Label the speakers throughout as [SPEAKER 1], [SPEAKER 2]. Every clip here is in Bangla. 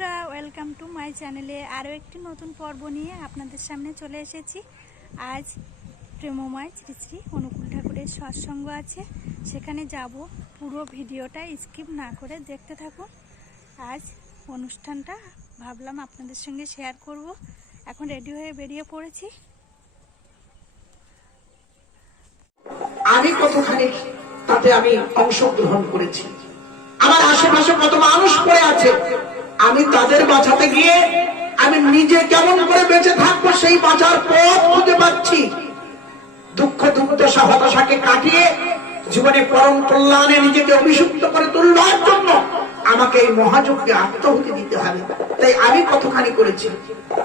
[SPEAKER 1] ওয়েলকাম টু মাই চ্যানেলে আরও একটি নতুন পর্ব নিয়ে আপনাদের সামনে চলে এসেছি। আজ প্রেমময় শ্রী শ্রী অনুকূল ঠাকুরের সৎসঙ্গ আছে। সেখানে যাব, পুরো ভিডিওটা স্কিপ না করে দেখতে থাকুন। আজ অনুষ্ঠানটা ভাবলাম আপনাদের সঙ্গে শেয়ার করব। এখন রেডি হয়ে বেরিয়ে পড়েছি।
[SPEAKER 2] আমি কতখানি তাতে আমি অংশগ্রহণ করেছি? আমার আশেপাশে কত মানুষ পড়ে আছে? আমি তাদের বাঁচাতে গিয়ে আমি নিজে কেমন করে বেঁচে থাকব সেই বাঁচার পথ খুঁজে পাচ্ছি। দুঃখ, দুর্দশা, হতাশাকে কাটিয়ে জীবনে পরম কল্যাণে নিজেকে অভিষিক্ত করে তুলবার জন্য আমাকে এই মহাযজ্ঞে আত্মহুতি দিতে হবে। তাই আমি কতখানি করেছি?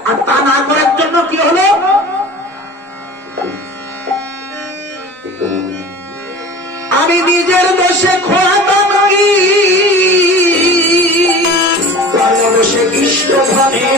[SPEAKER 2] আর তা না করার জন্য কি হলো? আমি নিজের দোষে খোয়াতা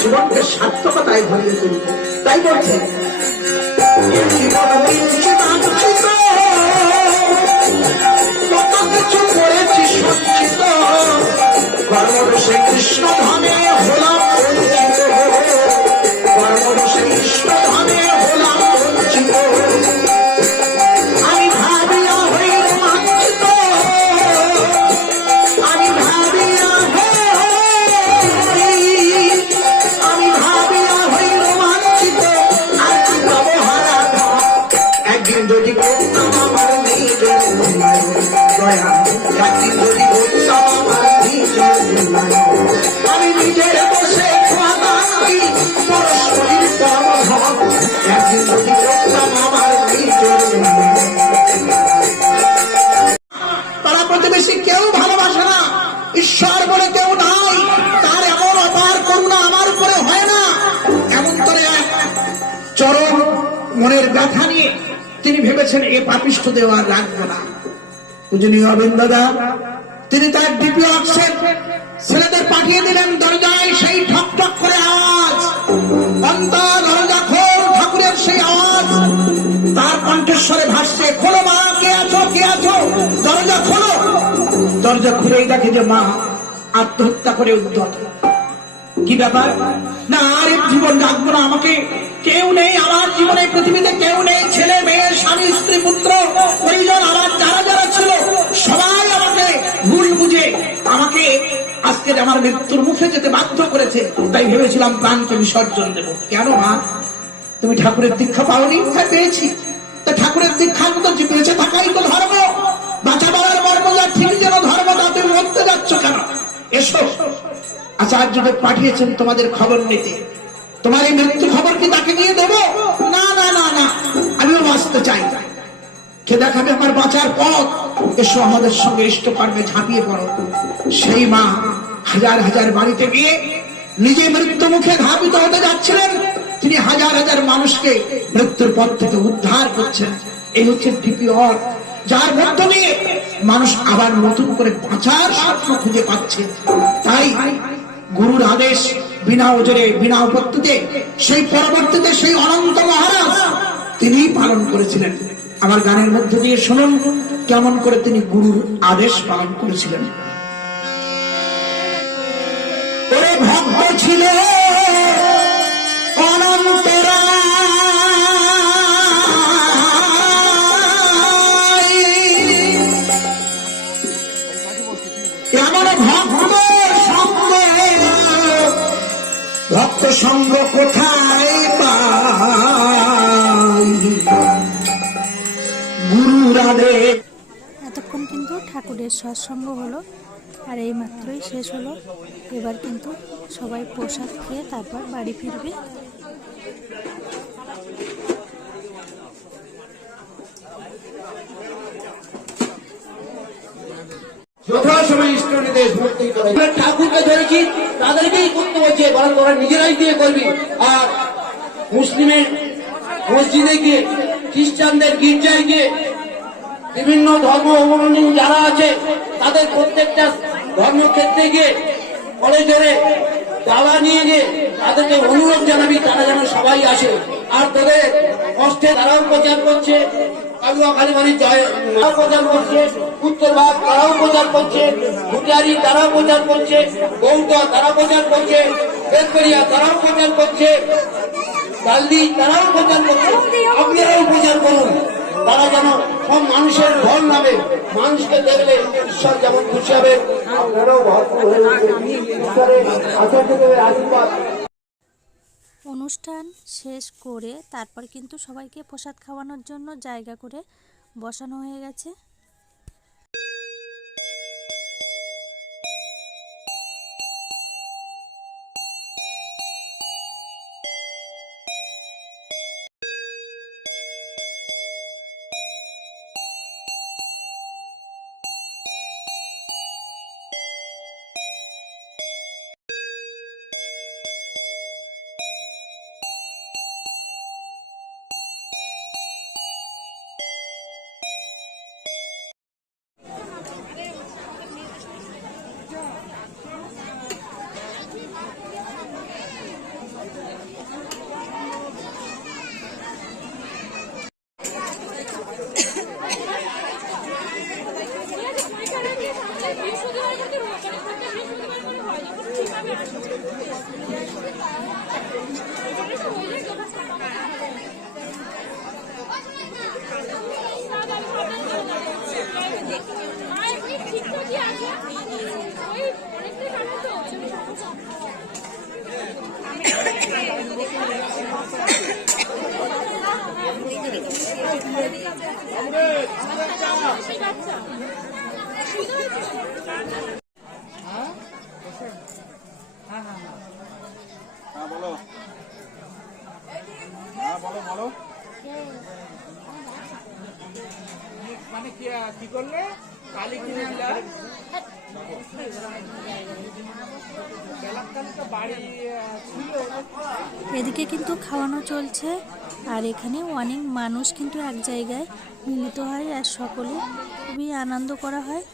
[SPEAKER 2] জীবনকে সার্থকতায় ভরিয়ে তুলি তাই বলছে চরম মনের ব্যথা নিয়ে তিনি ভেবেছেন, এ পাপিষ্ঠ দেওয়ার রাখব না। পূজনীয় অরবিন্দ দাদা তিনি তার ডিপি অক্সের ছেলেদের পাঠিয়ে দিলেন দরজায় সেই ঠক ঠক করে আওয়াজ। অন্তর খোল, ঠাকুরের সেই আওয়াজ। তার কণ্ঠস্বরে ভাসছে, খোলো মা, কে আছো কে আছো? দরজা খোলো। দরজা খুলেই দেখে যে মা আত্মহত্যা করে উদ্যত কি ব্যাপার? না, আর জীবন রাখব না, আমাকে কেউ নেই আমার জীবনে, পৃথিবীতে কেউ নেই। ছেলে, মেয়ে, স্বামী, স্ত্রী, পুত্র, পরিজন, আমার যারা যারা ছিল, সবাই আমাকে ভুল বুঝে, আমাকে আজকে আমার মৃত্যুর মুখে যেতে বাধ্য করেছে। তাই ভেবেছিলাম প্রাণকে বিসর্জন দেব। কেন মা? তুমি ঠাকুরের দীক্ষা পাওনি? হ্যাঁ পেয়েছি। তা ঠাকুরের দীক্ষা যে বেঁচে থাকাই তো ধর্ম। বাঁচা বলার মর্ম যা, ঠিক যেন ধর্ম তা তুমি মরতে যাচ্ছ কেন? এসো। আচার্যদেব পাঠিয়েছেন তোমাদের খবর নিতে। তোমার এই মৃত্যু কি তাকে নিয়ে দেব? না না না না। আমিও বাঁচতে চাই। কে দেখাবে আমার বাঁচার পথ? এসো আমাদের সঙ্গে ইষ্ট কর্মে ঝাঁপিয়ে পড়ো। সেই মা হাজার হাজার বাড়িতে গিয়ে নিজে মৃত্যু মুখে ধাবিত হতে যাচ্ছিলেন। তিনি হাজার হাজার মানুষকে মৃত্যুর পথ থেকে উদ্ধার করছেন। এই হচ্ছে ডিপিওর যার মধ্য দিয়ে মানুষ আবার নতুন করে বাঁচার স্বপ্ন খুঁজে পাচ্ছে। তাই গুরুর আদেশ বিনা ওজরে বিনা উপত্তিতে সেই পরবর্তীতে সেই অনন্ত মহারাজ তিনি পালন করেছিলেন। আমার গানের মধ্য দিয়ে শুনুন কেমন করে তিনি গুরুর আদেশ পালন করেছিলেন। ভক্ত ছিল সঙ্গ কোথায়
[SPEAKER 1] এতক্ষণ কিন্তু ঠাকুরের সৎসঙ্গ হলো, আর এই মাত্রই শেষ হলো। এবার কিন্তু সবাই প্রসাদ খেয়ে তারপর বাড়ি ফিরবে।
[SPEAKER 3] যথাসময়ে ইষ্ট নির্দেশ ভর্তি করে ঠাকুরকে ধরেছি তাদেরকেই করতে বলছে বরং তোরা নিজেরাই দিয়ে করবি। মুসলিমের মসজিদে গিয়ে, খ্রিস্টানদের গির্জায় গিয়ে, বিভিন্ন ধর্ম অবলম্বী যারা আছে, তাদের প্রত্যেকটা ধর্মক্ষেত্রে গিয়ে কলেজরে দাওয়া নিয়ে গিয়ে তাদেরকে অনুরোধ জানাবি, তারা যেন সবাই আসে। আর তোদের কষ্টে তারাও প্রচার করছে। কালুয়াখালী মানে প্রচার প্রচার করছে তারা প্রচার করছে তারাও প্রচার করছে তারাও প্রচার আপনারাও প্রচার করুন। তারা যেন সব মানুষের ভর নামে, মানুষকে দেখলে ঈশ্বর যেমন খুশি হবে। আপনারাও ভরপুর হয়ে। ঈশ্বরের আশীর্বাদ।
[SPEAKER 1] অনুষ্ঠান শেষ করে তারপর কিন্তু সবাইকে প্রসাদ খাওয়ানোর জন্য জায়গা করে বসানো হয়ে গেছে।
[SPEAKER 4] হ্যাঁ বলো। হ্যাঁ বলো বলো। মানে কি করলে? কালি কিনে দিলা বেলাকালি তো বাড়ি আহ, ছিল
[SPEAKER 1] এদিকে কিন্তু খাওয়ানো চলছে, আর এখানে অনেক মানুষ কিন্তু এক জায়গায় মিলিত হয় আর সকলে খুবই আনন্দ করা হয়।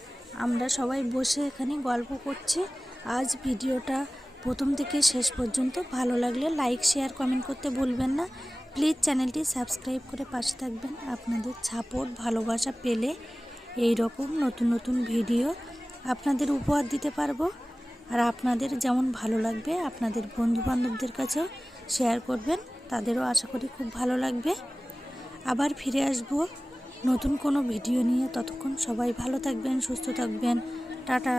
[SPEAKER 1] আমরা সবাই বসে এখানে গল্প করছি। আজ ভিডিওটা প্রথম থেকে শেষ পর্যন্ত। ভালো লাগলে লাইক, শেয়ার, কমেন্ট করতে ভুলবেন না। প্লিজ চ্যানেলটি সাবস্ক্রাইব করে পাশে থাকবেন। আপনাদের সাপোর্ট, ভালোবাসা পেলে এই রকম নতুন নতুন ভিডিও আপনাদের উপহার দিতে পারব। আর আপনাদের যেমন ভালো লাগবে, আপনাদের বন্ধুবান্ধবদের কাছেও শেয়ার করবেন, তাদেরও আশা করি খুব ভালো লাগবে। আবার ফিরে আসব নতুন কোনো ভিডিও নিয়ে। ততক্ষণ সবাই ভালো থাকবেন, সুস্থ থাকবেন। টাটা।